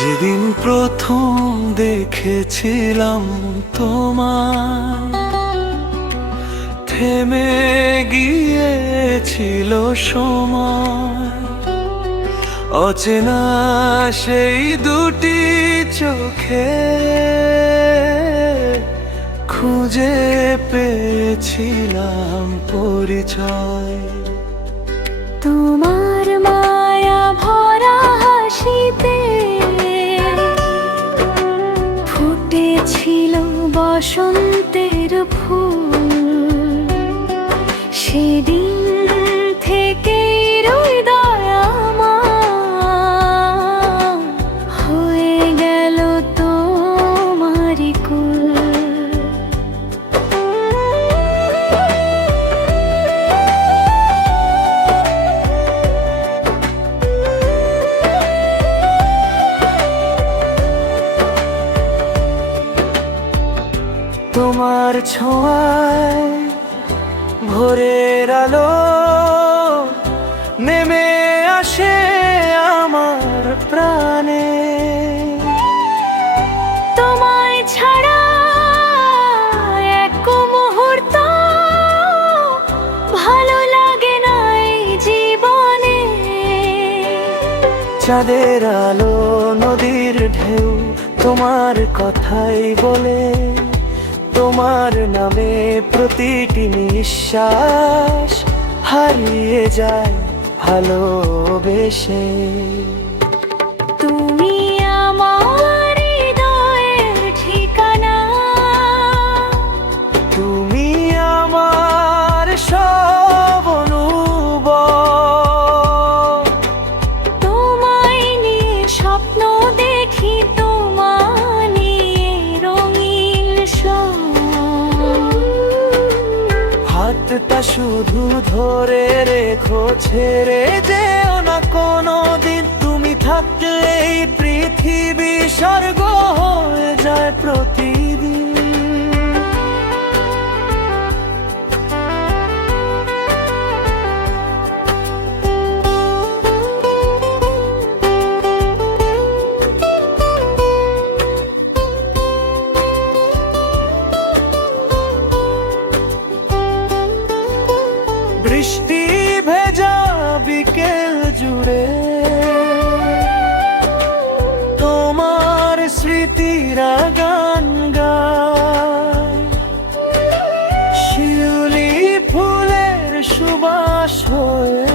যেদিন প্রথম দেখেছিলাম তোমায়, থেমে গিয়েছিল সময়। অচেনা সেই দুটি চোখে খুঁজে পেয়েছিলাম পরিচয়। তোমার মায়া ভরা হাসিতে ফুটেছিল বসন্তের ফুল। সেদিন থেকে হৃদয় আমার হয়ে গেল তোমারই কুল। তোমার ছোঁয়ায় ভোরের আলো নেমে আসে আমার প্রাণে। তোমায় ছাড়া এক মুহূর্ত ভালো লাগে না এই জীবনে। চাঁদের আলো নদীর ঢেউ তোমার কথাই বলে। তোমার নামে প্রতিটি নিঃশ্বাস হারিয়ে যায় ভালোবেসে। তুমি আমার হৃদয়ের ঠিকানা, তুমি আমার সব অনুভব। তোমায় নিয়ে স্বপ্ন দেখি, তোমায় নিয়ে রঙিন সব। হাতটা শুধু ধরে রেখো, ছেড়ে যেও না কোনো দিন। তুমি থাকলে এই পৃথিবী স্বর্গ হয়ে যায় প্রতিদিন। বৃষ্টি ভেজা বিকেল জুড়ে তোমার স্মৃতিরা গান গায়। শিউলি ফুলের সুবাস হয়ে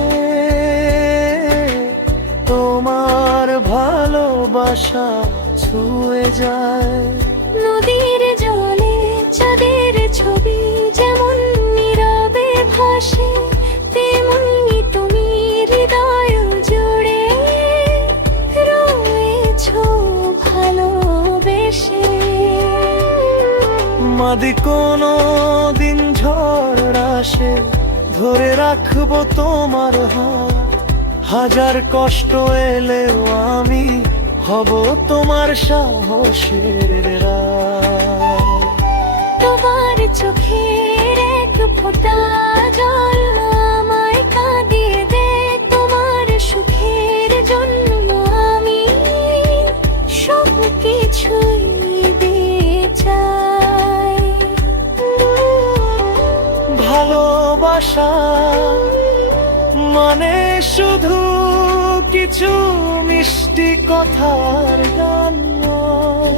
তোমার ভালোবাসা ছুঁয়ে যায়। নদীর জলে চাঁদের ছবি যেমন নীরবে ভাসে, তেমনি তুমি হৃদয় জুড়ে রয়েছো ভালোবেসে। মাদি কোনো দিন ঝড় আসে, ধরে রাখবো তোমার হাত। হাজার কষ্ট এলেও আমি হব তোমার সাহসের রাত। তোমার চোখের এক ফোঁটা জল আমায় কাঁদিয়ে দে। তোমার সুখের জন্য আমি সব কিছুই দিয়ে চাই। ভালোবাসা মানে শুধু কিছু মিষ্টি কথার গান নয়।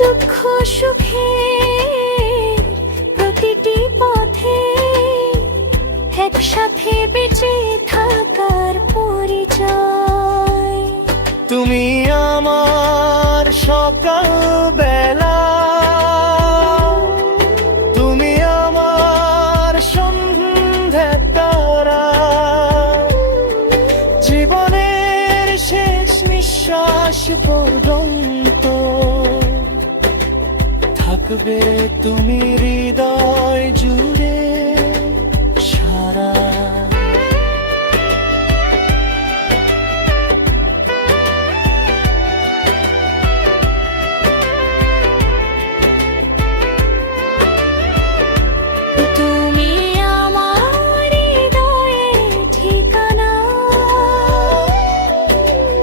দুঃখ সুখের প্রতিটি পথে একসাথে বেঁচে থাকার পরিচয়। তুমি আমার সকাল বেলা, তুমি আমার সন্ধ্যা তারা। জীবনের শেষ নিঃশ্বাস পর্যন্ত থাকবে তুমি হৃদয় জুড়ে সারা। তুমি আমার হৃদয়ে ঠিকানা,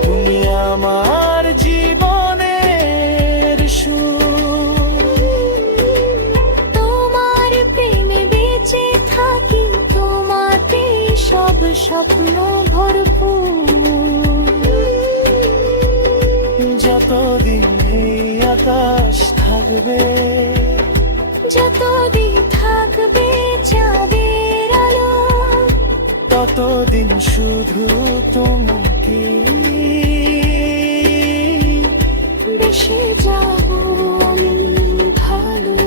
তুমি আমার জীবনের সুর। তোমার প্রেমে বেঁচে থাকি, তোমাতে সব স্বপ্ন ভরপুর। যতদিন এই আকাশ থাকবে, যতদিন থাকবে চাঁদের আলো, ততদিন শুধু তোমাকে বেশে যাব আমি ভালো।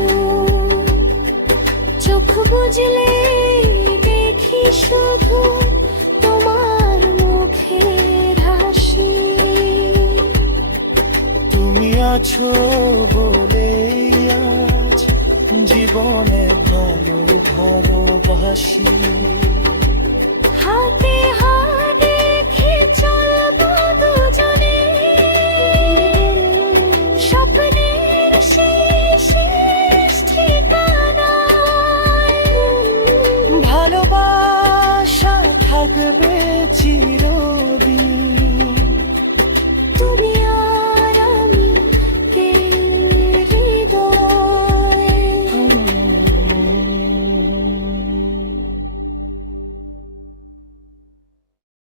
চোখ বুঝলে দেখি শুধু তোমার মুখের হাসি। তুমি আছো বলে আজ জীবনে ভালোবাসি।